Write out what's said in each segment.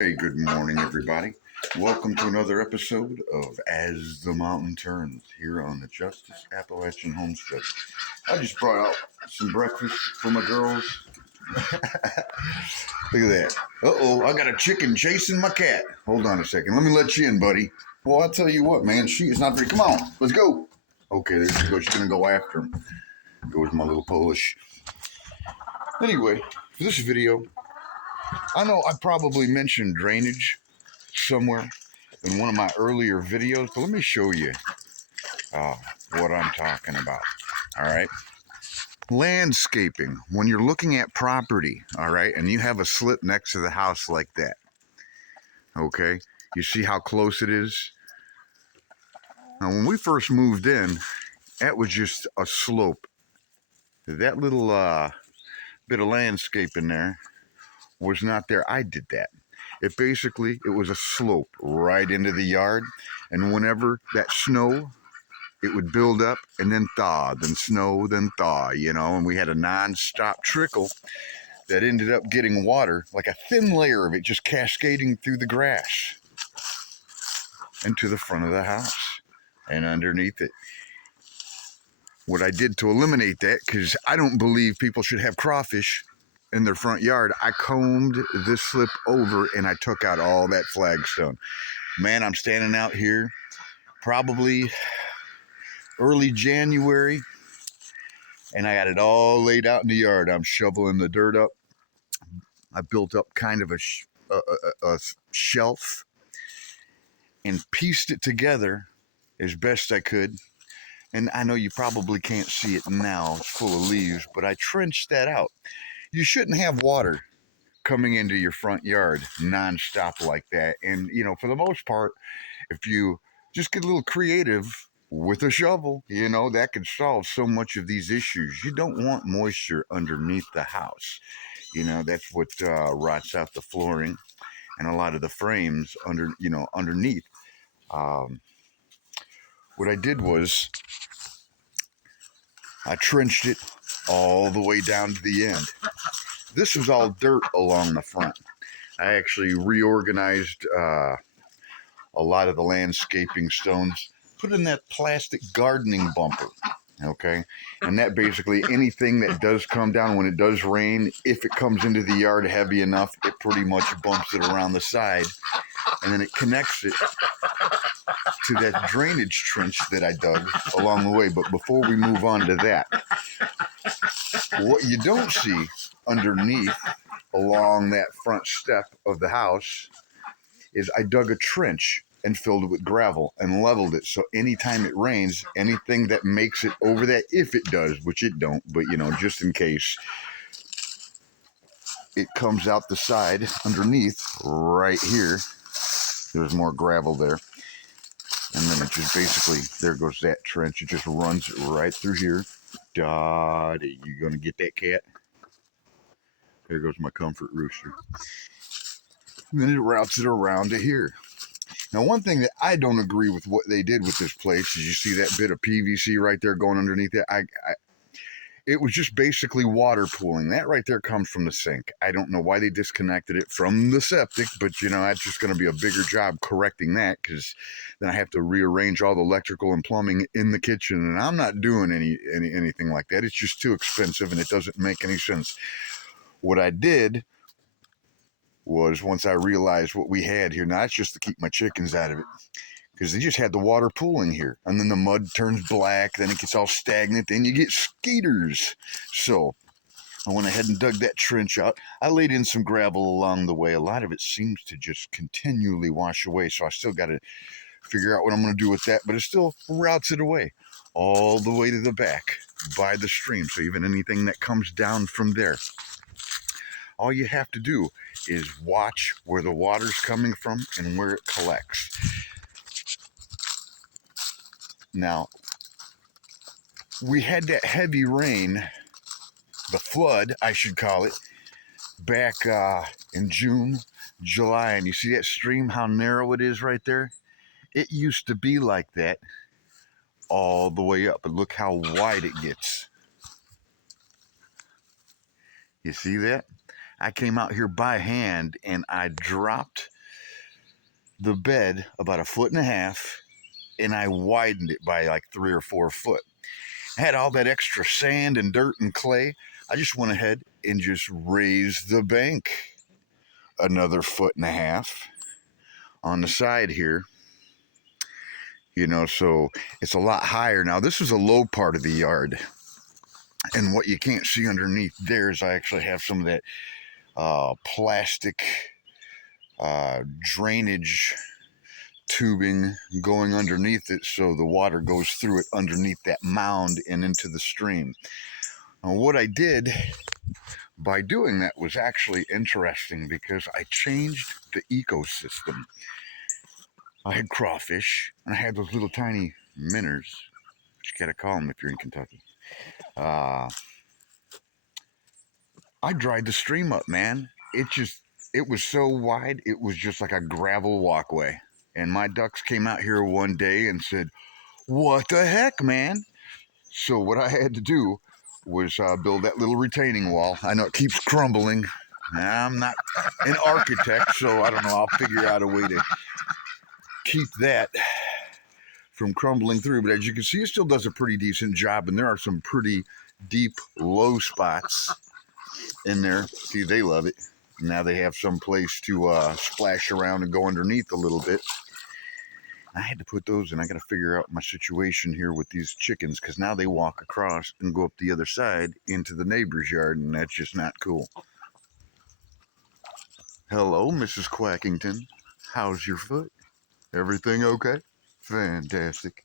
Hey, good morning, everybody. Welcome to another episode of As the Mountain Turns here on the Justice Appalachian Homestead. I just brought out some breakfast for my girls. Look at that. Uh-oh, I got a chicken chasing my cat. Hold on a second. Let me let you in, buddy. Well, I'll tell you what, man. She is not very... Come on, let's go. Okay, there she goes. She's going to go after him. Goes my little Polish. Anyway, for this video, I know I probably mentioned drainage somewhere in one of my earlier videos, but let me show you uh, what I'm talking about. All right. Landscaping. When you're looking at property, all right, and you have a slip next to the house like that, okay, you see how close it is? Now, when we first moved in, that was just a slope. That little bit of landscaping there was not there. I did that. It was a slope right into the yard, and whenever that snow, it would build up and then thaw, then snow, then thaw, and we had a non-stop trickle that ended up getting water, like a thin layer of it just cascading through the grass into the front of the house and underneath it. What I did to eliminate that, because I don't believe people should have crawfish in their front yard, I combed this slip over and I took out all that flagstone. Man, I'm standing out here probably early January, and I got it all laid out in the yard. I'm shoveling the dirt up. I built up kind of a shelf and pieced it together as best I could. And I know you probably can't see it now, it's full of leaves, but I trenched that out. You shouldn't have water coming into your front yard nonstop like that. And, for the most part, if you just get a little creative with a shovel, that could solve so much of these issues. You don't want moisture underneath the house. That's what rots out the flooring and a lot of the frames underneath. Um, what I did was I trenched it all the way down to the end. This was all dirt along the front. I actually reorganized a lot of the landscaping stones, put in that plastic gardening bumper. Okay. And that basically anything that does come down when it does rain, if it comes into the yard heavy enough, it pretty much bumps it around the side and then it connects it to that drainage trench that I dug along the way. But before we move on to that, what you don't see underneath along that front step of the house is I dug a trench and filled it with gravel and leveled it. So anytime it rains, anything that makes it over that, if it does, which it don't, but just in case, it comes out the side underneath right here. There's more gravel there. And then it just basically, there goes that trench. It just runs right through here. Dottie, you gonna get that cat? There goes my comfort rooster. And then it routes it around to here. Now, one thing that I don't agree with what they did with this place is you see that bit of PVC right there going underneath it. It was just basically water pooling. That right there comes from the sink. I don't know why they disconnected it from the septic, but that's just going to be a bigger job correcting that, because then I have to rearrange all the electrical and plumbing in the kitchen, and I'm not doing anything like that. It's just too expensive and it doesn't make any sense. What I did was, once I realized what we had here, now it's just to keep my chickens out of it, because they just had the water pooling here, and then the mud turns black, then it gets all stagnant, then you get skeeters. So I went ahead and dug that trench out. I laid in some gravel along the way. A lot of it seems to just continually wash away, so I still got to figure out what I'm going to do with that, but it still routes it away all the way to the back by the stream. So even anything that comes down from there, all you have to do is watch where the water's coming from and where it collects. Now, we had that heavy rain, the flood, I should call it, back in June, July, and you see that stream, how narrow it is right there? It used to be like that all the way up, but look how wide it gets. You see that? I came out here by hand and I dropped the bed about 1.5 feet and I widened it by like 3 or 4 foot. I had all that extra sand and dirt and clay. I just went ahead and just raised the bank another 1.5 feet on the side here. So it's a lot higher now. This is a low part of the yard, and what you can't see underneath there is I actually have some of that plastic drainage tubing going underneath it, so the water goes through it underneath that mound and into the stream. Now, what I did by doing that was actually interesting because I changed the ecosystem. I had crawfish, and I had those little tiny minnows, which you gotta call them if you're in Kentucky. I dried the stream up, man. It was so wide, it was just like a gravel walkway. And my ducks came out here one day and said, "What the heck, man?" So what I had to do was build that little retaining wall. I know it keeps crumbling. I'm not an architect, so I don't know. I'll figure out a way to keep that from crumbling through. But as you can see, it still does a pretty decent job, and there are some pretty deep, low spots in there. See, they love it. Now they have some place to splash around and go underneath a little bit. I had to put those in. I got to figure out my situation here with these chickens because now they walk across and go up the other side into the neighbor's yard, and that's just not cool. Hello, Mrs. Quackington. How's your foot? Everything okay? Fantastic.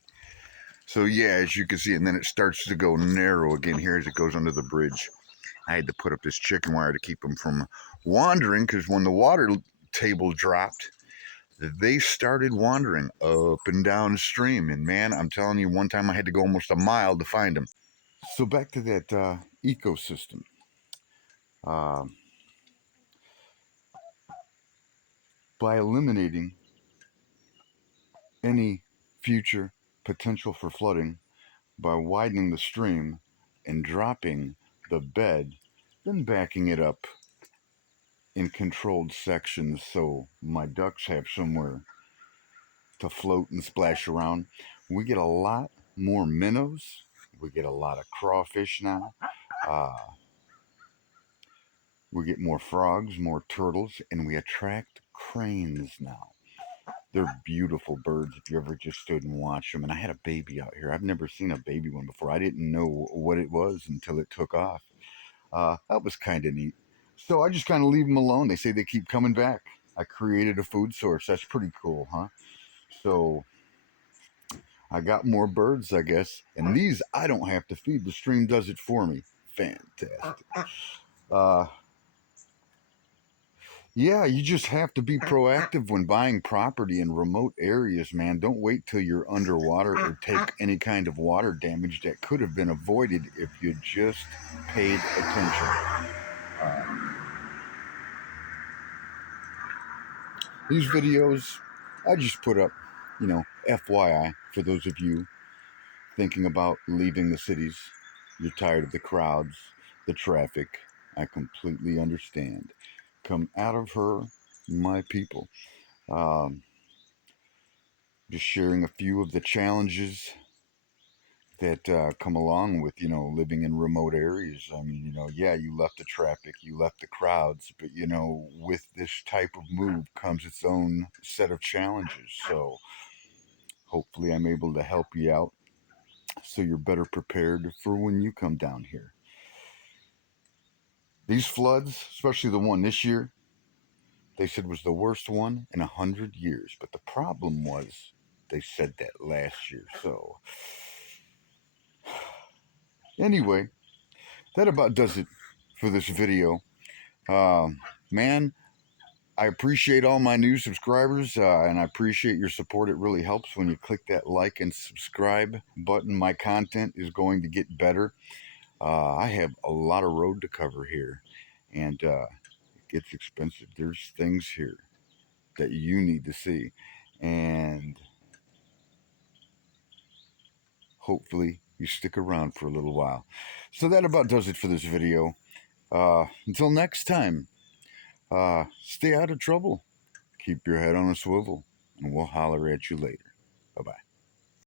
So yeah, as you can see, and then it starts to go narrow again here as it goes under the bridge. I had to put up this chicken wire to keep them from wandering because when the water table dropped, they started wandering up and downstream. And man, I'm telling you, one time I had to go almost a mile to find them. So back to that ecosystem. By eliminating any future potential for flooding, by widening the stream and dropping the bed, then backing it up in controlled sections so my ducks have somewhere to float and splash around, we get a lot more minnows. We get a lot of crawfish now. We get more frogs, more turtles, and we attract cranes now. They're beautiful birds if you ever just stood and watched them. And I had a baby out here. I've never seen a baby one before. I didn't know what it was until it took off. That was kind of neat. So I just kind of leave them alone. They say they keep coming back. I created a food source. That's pretty cool, huh? So I got more birds, I guess. And these I don't have to feed. The stream does it for me. Fantastic. Yeah, you just have to be proactive when buying property in remote areas, man. Don't wait till you're underwater or take any kind of water damage that could have been avoided if you just paid attention. These videos, I just put up, FYI, for those of you thinking about leaving the cities. You're tired of the crowds, the traffic. I completely understand. Come out of her, my people. Just sharing a few of the challenges that come along with, living in remote areas. I mean, yeah, you left the traffic, you left the crowds, but, with this type of move comes its own set of challenges. So hopefully I'm able to help you out so you're better prepared for when you come down here. These floods, especially the one this year, they said was the worst one in 100 years. But the problem was they said that last year. So anyway, that about does it for this video. Man, I appreciate all my new subscribers and I appreciate your support. It really helps when you click that like and subscribe button. My content is going to get better. I have a lot of road to cover here, and it gets expensive. There's things here that you need to see, and hopefully you stick around for a little while. So that about does it for this video. Until next time, Stay out of trouble. Keep your head on a swivel, and we'll holler at you later. Bye bye.